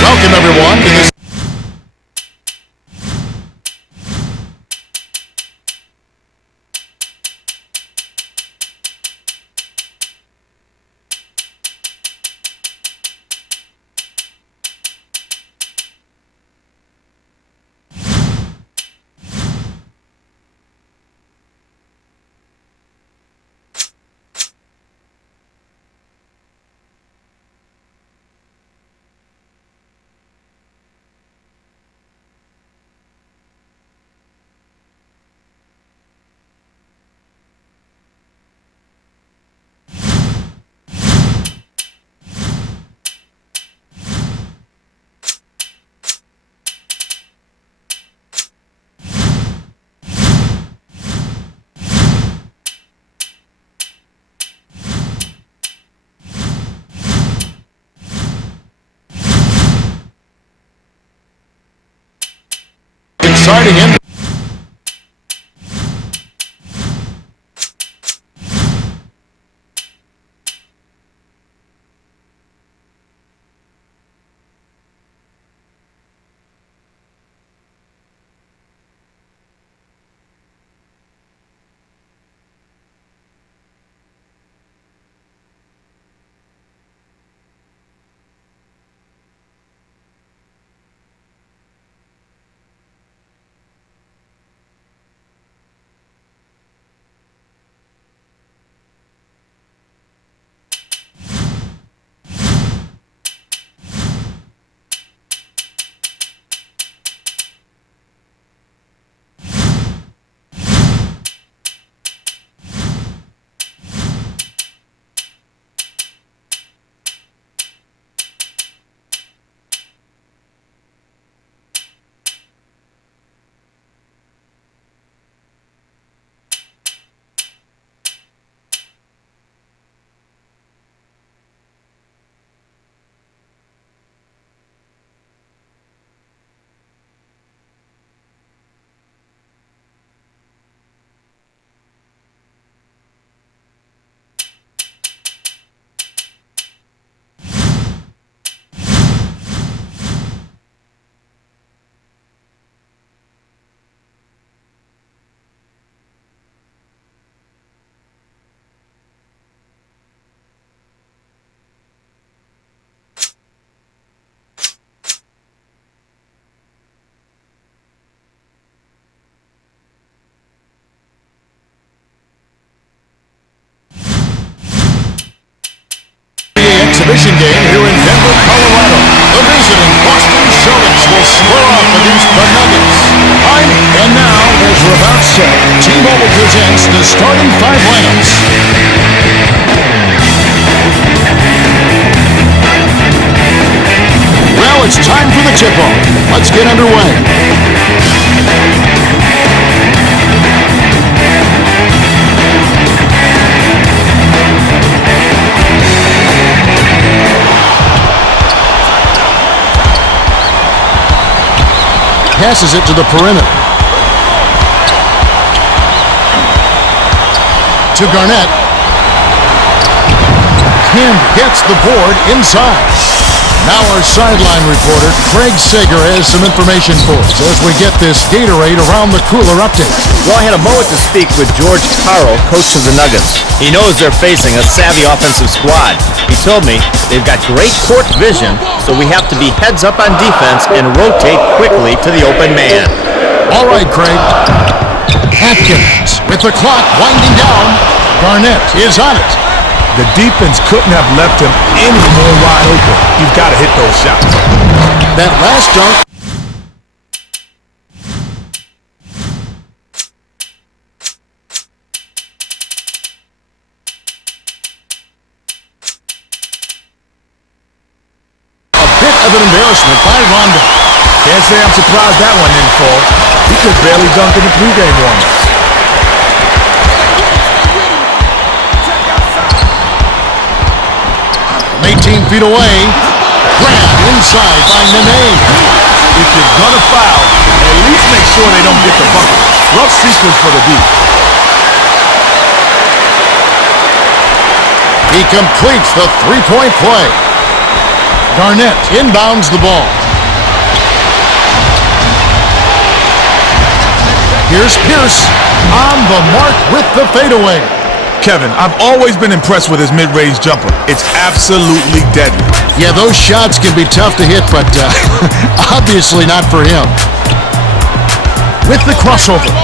Welcome everyone to this exciting end. exhibition game here in Denver, Colorado. The visiting Boston Celtics will square off against the Nuggets. And now, as we're about set, T-Mobile presents the starting five lineups. Well, it's time for the tip-off. Let's get underway. Passes it to the perimeter. To Garnett. Camby gets the board inside. Now our sideline reporter, Craig Sager, has some information for us as we get this Gatorade Around the Cooler update. Well, I had a moment to speak with George Karl, coach of the Nuggets. He knows they're facing a savvy offensive squad. He told me they've got great court vision, so we have to be heads up on defense and rotate quickly to the open man. All right, Craig. Atkins with the clock winding down. Garnett is on it. The defense couldn't have left him any more wide open. You've got to hit those shots. That last dunk. A bit of an embarrassment by Rondo. Can't say I'm surprised that one didn't fall. He could barely dunk in the pregame warm-ups. 18 feet away. Grabbed inside by Nene. If you're gonna foul, at least make sure they don't get the bucket. Rough sequence for the D. He completes the three-point play. Garnett inbounds the ball. Here's Pierce on the mark with the fadeaway. Kevin, I've always been impressed with his mid-range jumper. It's absolutely deadly. Yeah, those shots can be tough to hit, but obviously not for him. With the crossover.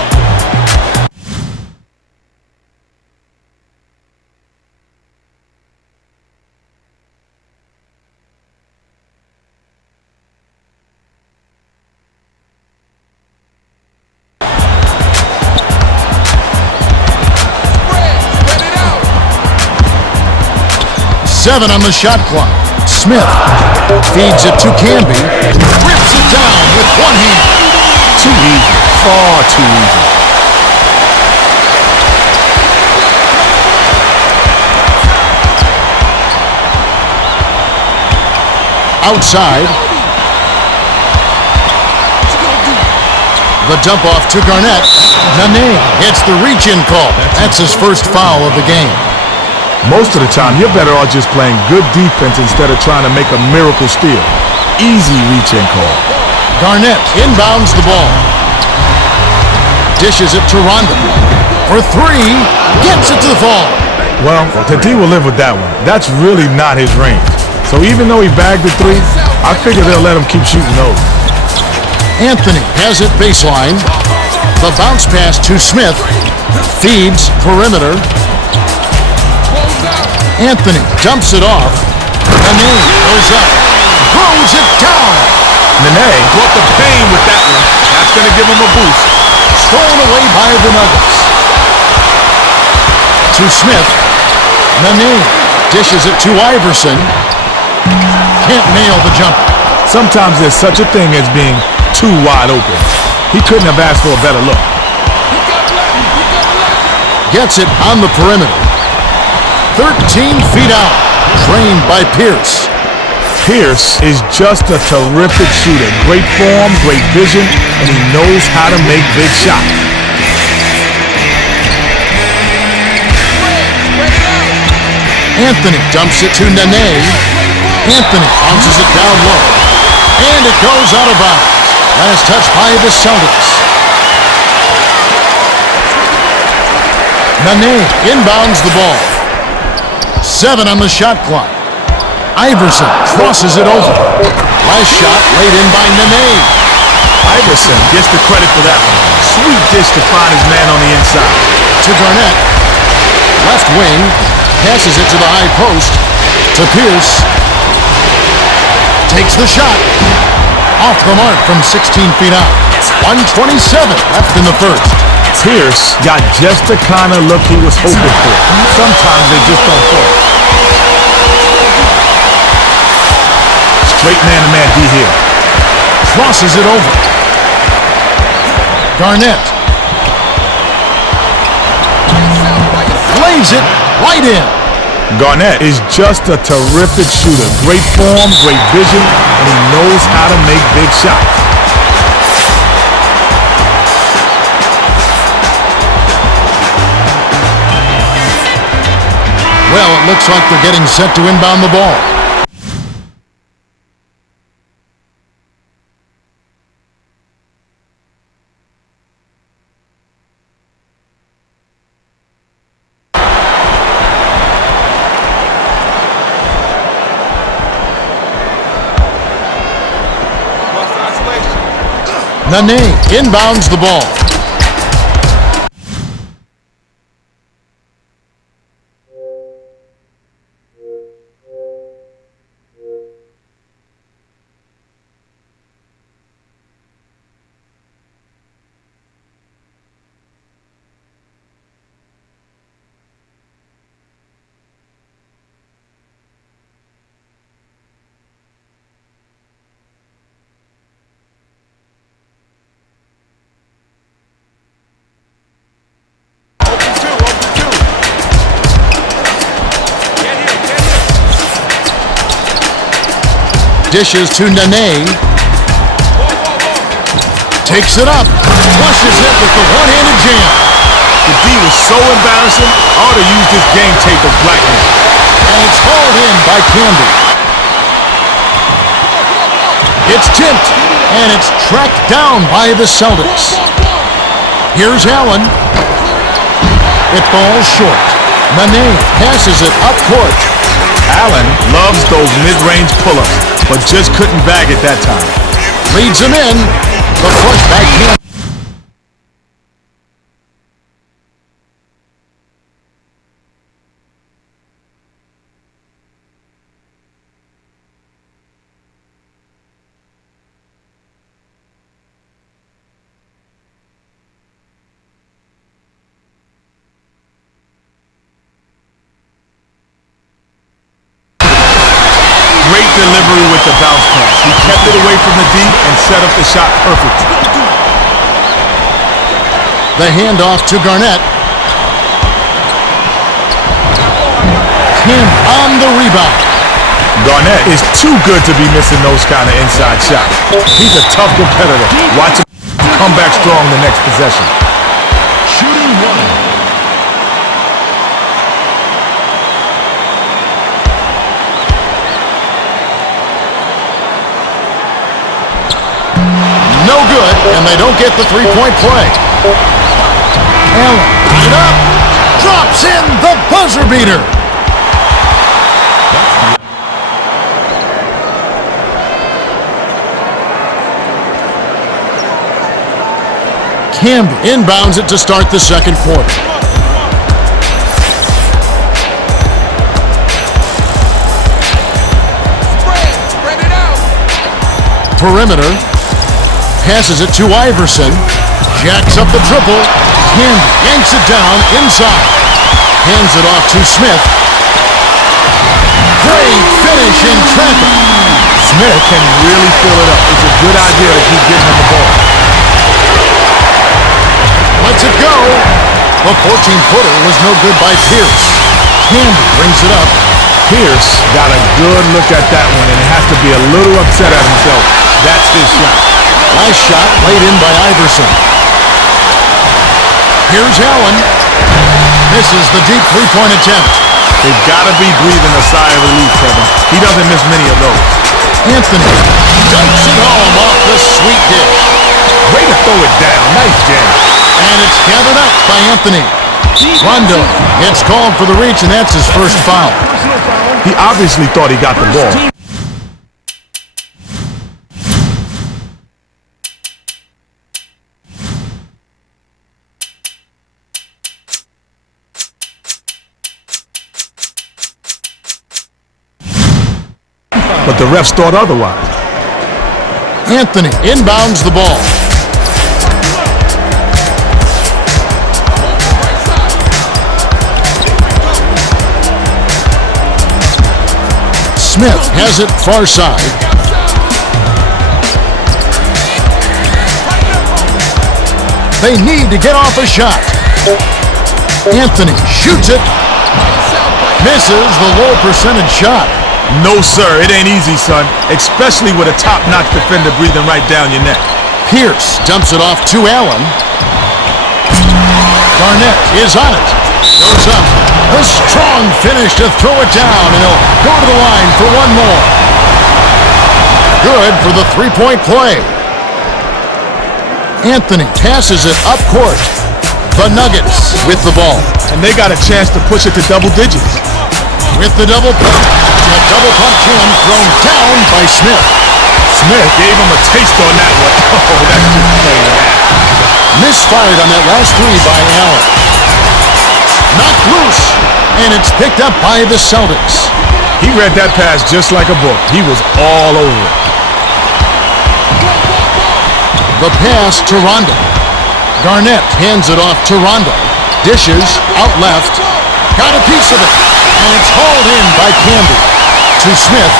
Seven on the shot clock. Smith feeds it to Camby. Rips it down with one hand. Too easy. Far too easy. Outside. The dump off to Garnett. Nene gets the reach-in call. That's his first foul of the game. Most of the time, you're better off just playing good defense instead of trying to make a miracle steal. Easy reach-in call. Garnett inbounds the ball. Dishes it to Rondo. For three, gets it to the fall. Well, the D will live with that one. That's really not his range. So even though he bagged the three, I figure they'll let him keep shooting those. Anthony has it baseline. The bounce pass to Smith. Feeds perimeter. Anthony dumps it off. Nene goes up. Throws it down. Nene brought the pain with that one. That's going to give him a boost. Stolen away by the Nuggets. To Smith. Nene dishes it to Iverson. Can't nail the jumper. Sometimes there's such a thing as being too wide open. He couldn't have asked for a better look. Gets it on the perimeter. 13 feet out. Drained by Pierce. Pierce is just a terrific shooter. Great form, great vision, and he knows how to make big shots. Anthony dumps it to Nene. Anthony bounces it down low. And it goes out of bounds. Last touch by the Celtics. Nene inbounds the ball. 7 on the shot clock. Iverson crosses it over. Last shot laid in by Nene. Iverson gets the credit for that one. Sweet dish to find his man on the inside. To Garnett. Left wing. Passes it to the high post. To Pierce. Takes the shot. Off the mark from 16 feet out. 1:27 left in the first. Pierce got just the kind of look he was hoping for. Sometimes they just don't fall. Straight man-to-man D here. Crosses it over. Garnett. Lays it right in. Garnett is just a terrific shooter. Great form, great vision, and he knows how to make big shots. Well, it looks like they're getting set to inbound the ball. Nene inbounds the ball. Dishes to Nene. Takes it up. Flushes it with the one-handed jam. The D was so embarrassing, I ought to use this game tape as blackmail. And it's hauled in by Camby. It's tipped, and it's tracked down by the Celtics. Here's Allen. It falls short. Nene passes it up court. Allen loves those mid-range pull-ups, but just couldn't bag it that time. Leads him in. The flush by Camby. Great delivery with the bounce pass. He kept it away from the D and set up the shot perfectly. The handoff to Garnett. Camby on the rebound. Garnett is too good to be missing those kind of inside shots. He's a tough competitor. Watch him come back strong the next possession. Shooting one. No good, and they don't get the three-point play. Allen, it up, drops in the buzzer beater. Camby inbounds it to start the second quarter. Spread it out. Perimeter. Passes it to Iverson. Jacks up the triple. Camby yanks it down inside. Hands it off to Smith. Great finish in traffic. Smith can really fill it up. It's a good idea to keep getting him the ball. Lets it go. The 14-footer was no good by Pierce. Camby brings it up. Pierce got a good look at that one, and has to be a little upset at himself. That's his shot. Nice shot laid in by Iverson. Here's Allen. Misses the deep three-point attempt. They've got to be breathing a sigh of relief, Kevin. He doesn't miss many of those. Anthony dunks it home off the sweet dish. Way to throw it down. Nice jam. And it's gathered up by Anthony. Rondo gets called for the reach, and that's his first foul. He obviously thought he got the ball. but the refs thought otherwise. Anthony inbounds the ball. Smith has it far side. They need to get off a shot. Anthony shoots it. Misses the low percentage shot. No, sir, it ain't easy, son, especially with a top-notch defender breathing right down your neck. Pierce dumps it off to Allen. Garnett is on it. Goes up. A strong finish to throw it down, and he'll go to the line for one more. Good for the three-point play. Anthony passes it up court. The Nuggets with the ball. And they got a chance to push it to double digits. With the double pump. A double pump jam thrown down by Smith. Smith gave him a taste on that one. Oh, that's just plain bad. Misfired on that last three by Allen. Knocked loose, and it's picked up by the Celtics. He read that pass just like a book. He was all over it. The pass to Rondo. Garnett hands it off to Rondo. Dishes out left. Got a piece of it, and it's hauled in by Camby. To Smith.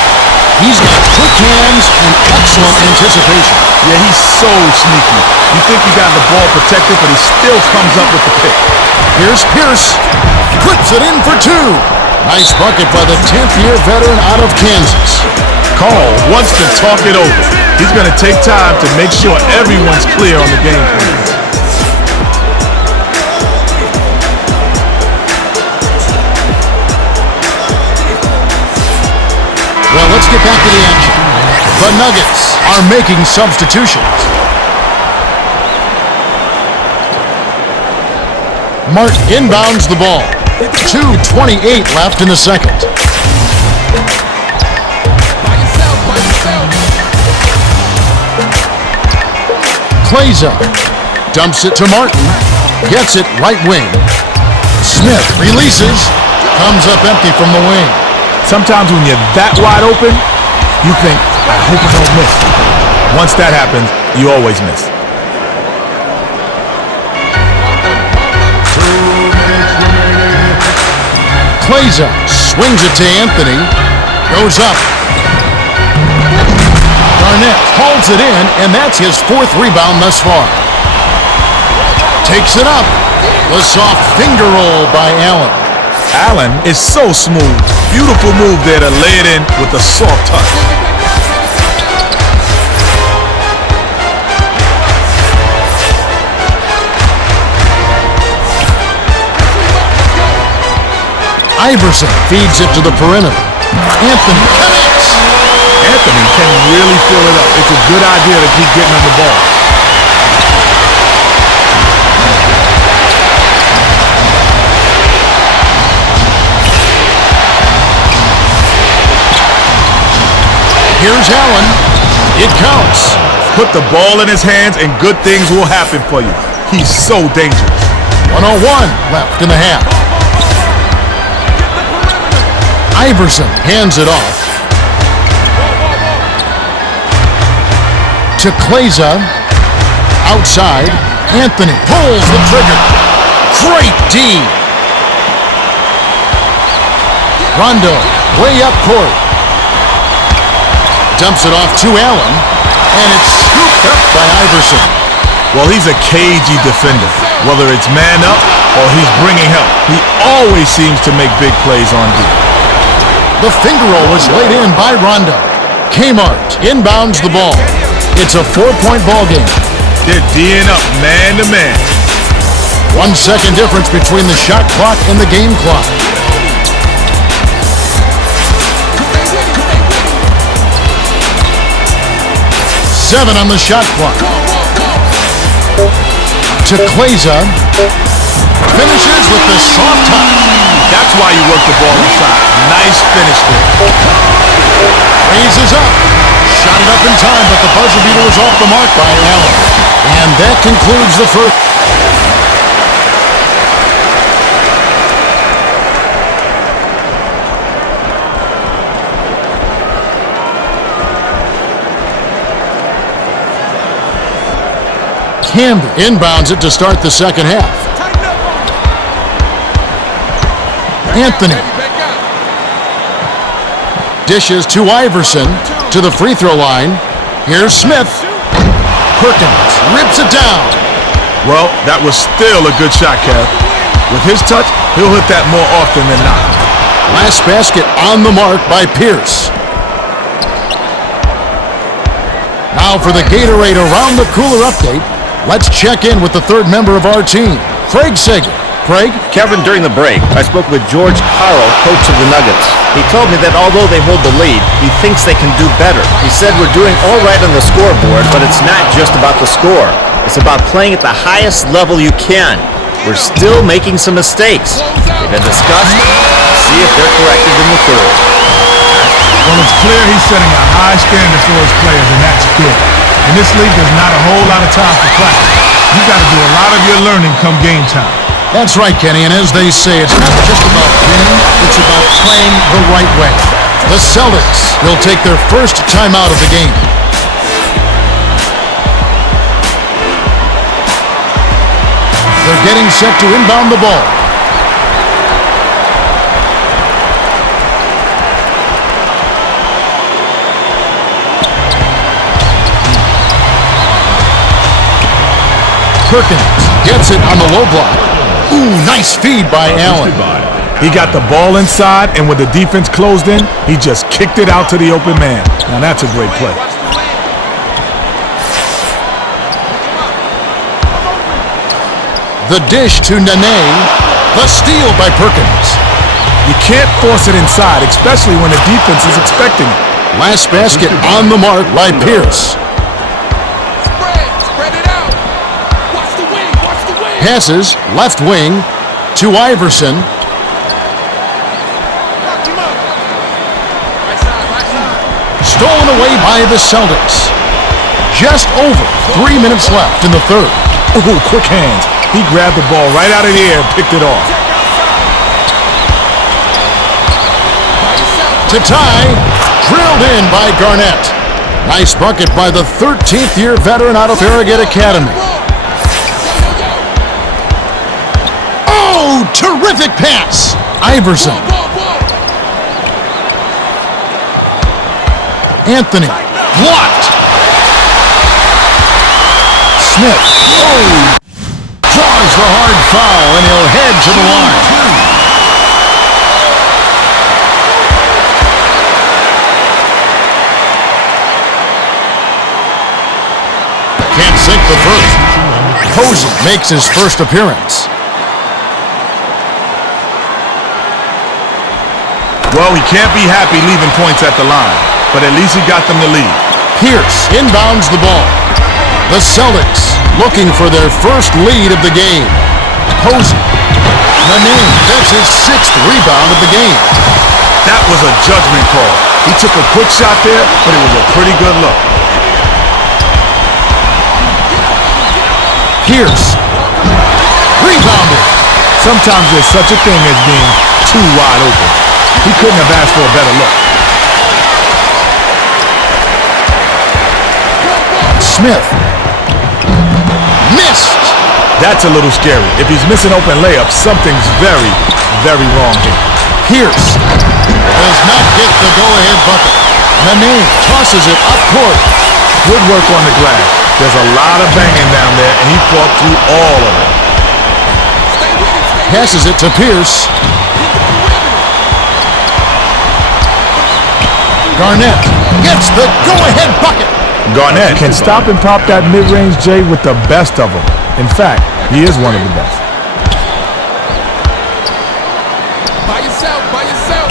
He's got quick hands and excellent anticipation. Yeah, he's so sneaky. You think he got the ball protected, but he still comes up with the pick. Here's Pierce. Puts it in for two. Nice bucket by the 10th-year veteran out of Kansas. Carl wants to talk it over. He's going to take time to make sure everyone's clear on the game plan. Well, let's get back to the action. The Nuggets are making substitutions. Martin inbounds the ball. 2:28 left in the second. Klaiza dumps it to Martin. Gets it right wing. Smith releases. Comes up empty from the wing. Sometimes when you're that wide open, you think, I hope I don't miss. Once that happens, you always miss. Klaiza swings it to Anthony. Goes up. Garnett holds it in, and that's his fourth rebound thus far. Takes it up. The soft finger roll by Allen. Allen is so smooth. Beautiful move there to lay it in with a soft touch. Iverson feeds it to the perimeter. Anthony connects. Anthony can really fill it up. It's a good idea to keep getting him the ball. Here's Allen. It counts. Put the ball in his hands and good things will happen for you. He's so dangerous. 1:01 left in the half. Iverson hands it off to Klaiza. Outside. Anthony pulls the trigger. Great D. Rondo way up court. Dumps it off to Allen, and it's scooped up by Iverson. Well, he's a cagey defender. Whether it's man up or he's bringing help, he always seems to make big plays on D. The finger roll was laid in by Rondo. Kmart inbounds the ball. It's a 4-point ball game. They're D'ing up man to man. 1 second difference between the shot clock and the game clock. Seven on the shot clock. To Klaiza. Finishes with the soft touch. That's why you work the ball inside. Nice finish there. Raises up. Shot it up in time, but the buzzer beater was off the mark by Allen. And that concludes the first. Camden inbounds it to start the second half. Anthony dishes to Iverson to the free throw line. Here's Smith. Perkins rips it down. Well, that was still a good shot, Kev. With his touch, he'll hit that more often than not. Last basket on the mark by Pierce. Now for the Gatorade Around the Cooler update, let's check in with the third member of our team, Craig Sager. Craig? Kevin, during the break, I spoke with George Carl, coach of the Nuggets. He told me that although they hold the lead, he thinks they can do better. He said we're doing all right on the scoreboard, but it's not just about the score. It's about playing at the highest level you can. We're still making some mistakes. They've been discussed. See if they're corrected in the third. Well, it's clear he's setting a high standard for his players, and that's good. In this league, there's not a whole lot of time for practice. You've got to do a lot of your learning come game time. That's right, Kenny, and as they say, it's not just about winning, it's about playing the right way. The Celtics will take their first timeout of the game. They're getting set to inbound the ball. Perkins gets it on the low block. Ooh, nice feed by Allen. He got the ball inside, and when the defense closed in, he just kicked it out to the open man. Now that's a great play. The dish to Nene. The steal by Perkins. You can't force it inside, especially when the defense is expecting it. Last basket on the mark by Pierce. Passes left wing to Iverson. Stolen away by the Celtics. Just over 3 minutes left in the third. Ooh, quick hands. He grabbed the ball right out of the air and picked it off. To tie, drilled in by Garnett. Nice bucket by the 13th year veteran out of Farragut Academy. Oh, terrific pass. Iverson. Anthony. Blocked. Smith. Oh. Draws the hard foul, and he'll head to the line. Can't sink the first. Posey makes his first appearance. Well, he can't be happy leaving points at the line, but at least he got them to lead. Pierce inbounds the ball. The Celtics looking for their first lead of the game. Posey. Nene gets his 6th rebound of the game. That was a judgment call. He took a quick shot there, but it was a pretty good look. Pierce. Rebounded. Sometimes there's such a thing as being too wide open. He couldn't have asked for a better look. Smith. Missed. That's a little scary. If he's missing open layups, something's very, very wrong here. Pierce does not get the go-ahead bucket. Nene tosses it up court. Good work on the glass. There's a lot of banging down there, and he fought through all of it. Passes it to Pierce. Garnett gets the go-ahead bucket. Garnett can stop and pop that mid-range J with the best of them. In fact, he is one of the best. By yourself, by yourself.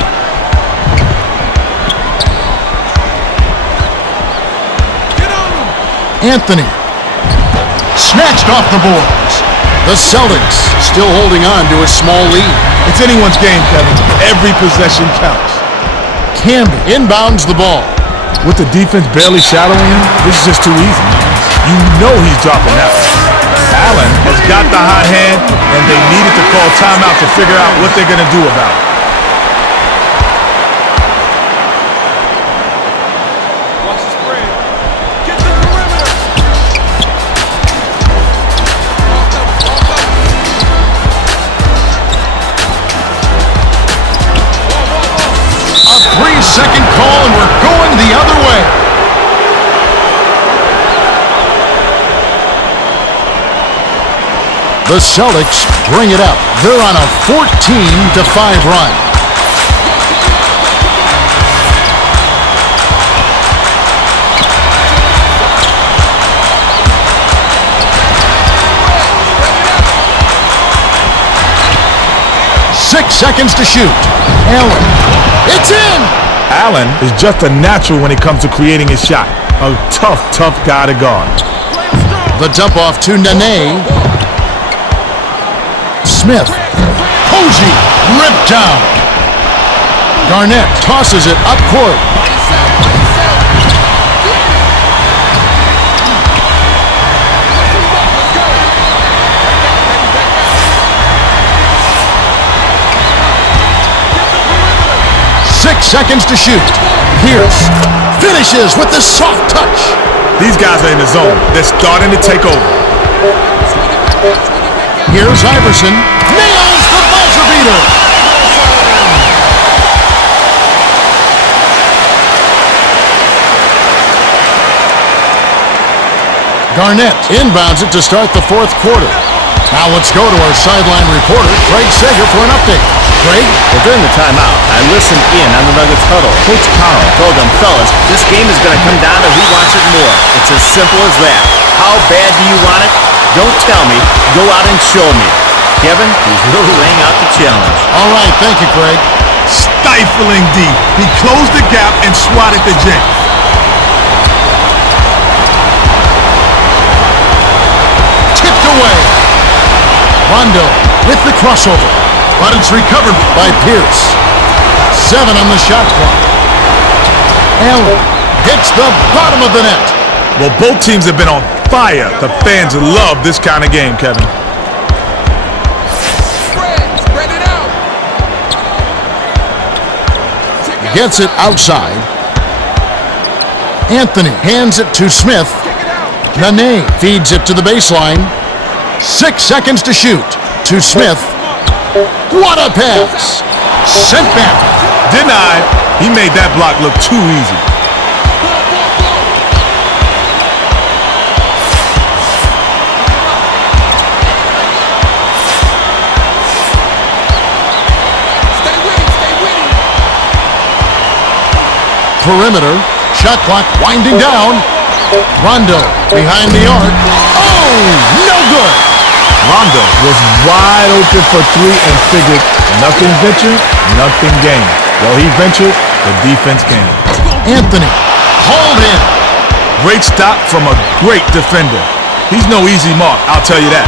Get on him. Anthony snatched off the boards. The Celtics still holding on to a small lead. It's anyone's game, Kevin. Every possession counts. Camden inbounds the ball. With the defense barely shadowing him, this is just too easy. You know he's dropping that one. Allen has got the hot hand, and they needed to call timeout to figure out what they're going to do about it. Watch the spread. Get to the perimeter. second call, and we're going the other way. The Celtics bring it up. They're on a 14-5 run. Six seconds to shoot. Allen. It's in! Allen is just a natural when it comes to creating his shot. A tough guy to guard. The dump off to Nene. Smith. Posey. Ripped down. Garnett tosses it up court. 6 seconds to shoot. Pierce finishes with the soft touch. These guys are in the zone. They're starting to take over. Here's Iverson. Nails the buzzer beater. Garnett inbounds it to start the fourth quarter. Now let's go to our sideline reporter, Craig Sager, for an update. Craig? Well, during the timeout, I listened in on the Nuggets huddle. Coach Carl told them, fellas, this game is going to come down to who wants it more. It's as simple as that. How bad do you want it? Don't tell me. Go out and show me. Kevin, he's really laying out the challenge. All right, thank you, Craig. Stifling deep. He closed the gap and swatted the J. Tipped away. Rondo with the crossover, but it's recovered by Pierce. 7 on the shot clock. Allen hits the bottom of the net. Well, both teams have been on fire. The fans love this kind of game, Kevin. Spread it out. Gets it outside. Anthony hands it to Smith. Nene feeds it to the baseline. 6 seconds to shoot. To Smith. What a pass! Sent back. Denied. He made that block look too easy. Stay with him. Perimeter. Shot clock winding down. Rondo behind the arc. Oh, no good. Rondo was wide open for 3 and figured nothing ventured, nothing gained. Well, he ventured, the defense came. Anthony hauled in. Great stop from a great defender. He's no easy mark, I'll tell you that.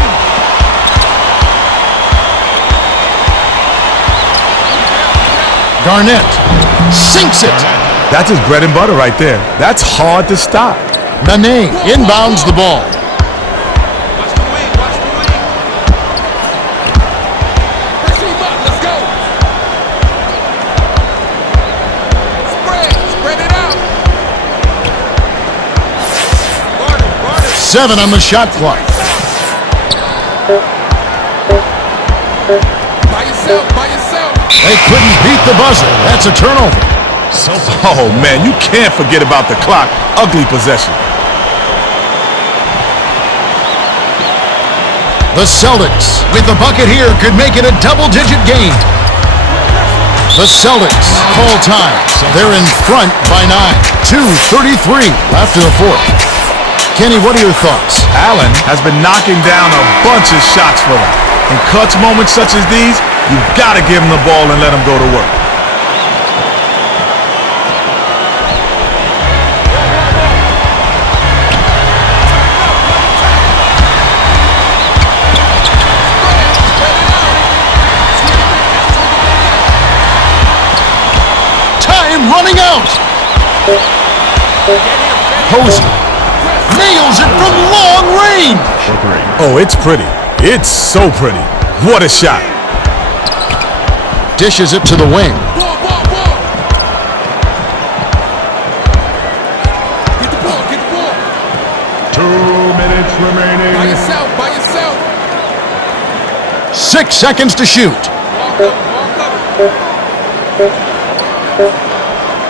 Garnett sinks it. That's his bread and butter right there. That's hard to stop. Nene inbounds the ball. Watch the wing. Press him up. Let's go. Spread it out. Guard it. 7 on the shot clock. By yourself. They couldn't beat the buzzer. That's a turnover. Oh, man, you can't forget about the clock. Ugly possession. The Celtics, with the bucket here, could make it a double-digit game. The Celtics call time. They're in front by 9. 2:33 after the fourth. Kenny, what are your thoughts? Allen has been knocking down a bunch of shots for them. In clutch moments such as these, you've got to give him the ball and let him go to work. Running out. Posey nails it from long range. Oh, it's pretty. It's so pretty. What a shot. Dishes it to the wing. Ball. Get the ball. 2 minutes remaining. By yourself. 6 seconds to shoot. Ball covered.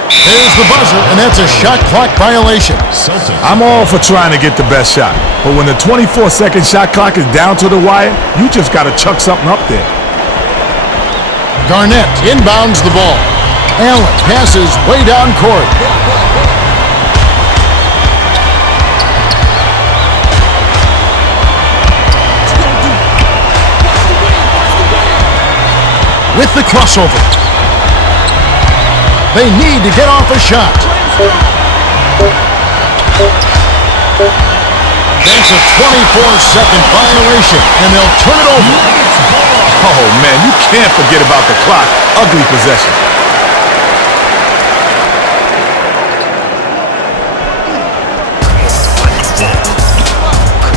There's the buzzer, and that's a shot clock violation. I'm all for trying to get the best shot, but when the 24-second shot clock is down to the wire, you just got to chuck something up there. Garnett inbounds the ball. Allen passes way down court. With the crossover. They need to get off a shot. That's a 24-second violation, and they'll turn it over. Oh, man, you can't forget about the clock. Ugly possession.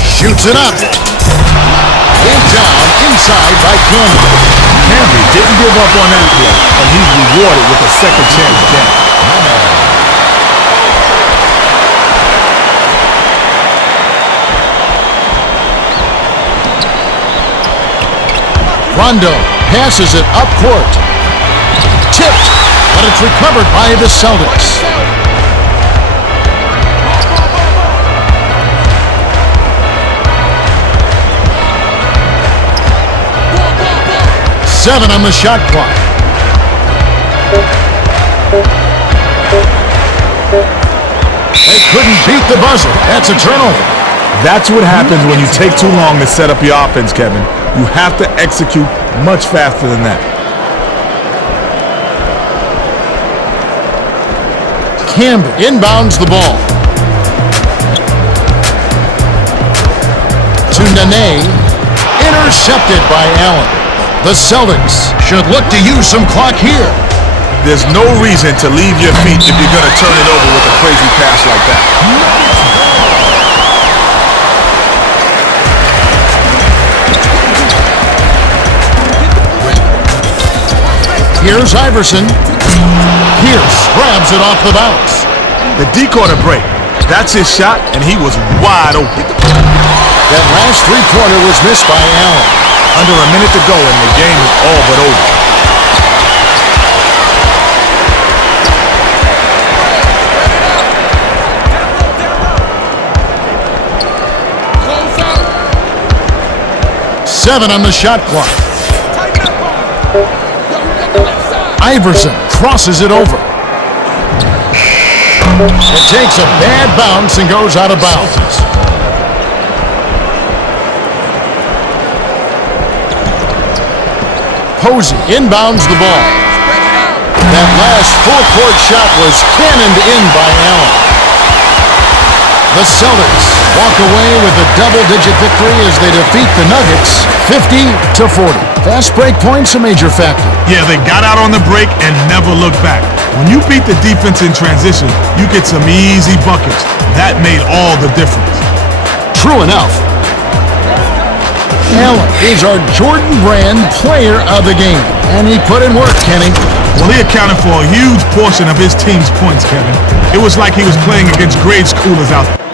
Shoots it up. And down inside by Campbell. Camby didn't give up on that play, and he's rewarded with a second chance again. Rondo passes it up court. Tipped, but it's recovered by the Celtics. Seven on the shot clock. They couldn't beat the buzzer. That's a turnover. That's what happens when you take too long to set up your offense, Kevin. You have to execute much faster than that. Campbell inbounds the ball. To Nene. Intercepted by Allen. The Celtics should look to use some clock here. There's no reason to leave your feet if you're going to turn it over with a crazy pass like that. Here's Iverson. Pierce grabs it off the bounce. The D-corner break. That's his shot, and he was wide open. That last three-pointer was missed by Allen. Under a minute to go, and the game is all but over. Seven on the shot clock. Iverson crosses it over. It takes a bad bounce and goes out of bounds. Posey inbounds the ball. That last full-court shot was cannoned in by Allen. The Celtics walk away with a double-digit victory as they defeat the Nuggets 50-40. Fast break points a major factor. Yeah, they got out on the break and never looked back. When you beat the defense in transition, you get some easy buckets. That made all the difference. True enough. Allen is our Jordan Brand player of the game. And he put in work, Kenny. Well, he accounted for a huge portion of his team's points, Kevin. It was like he was playing against grade schoolers out there.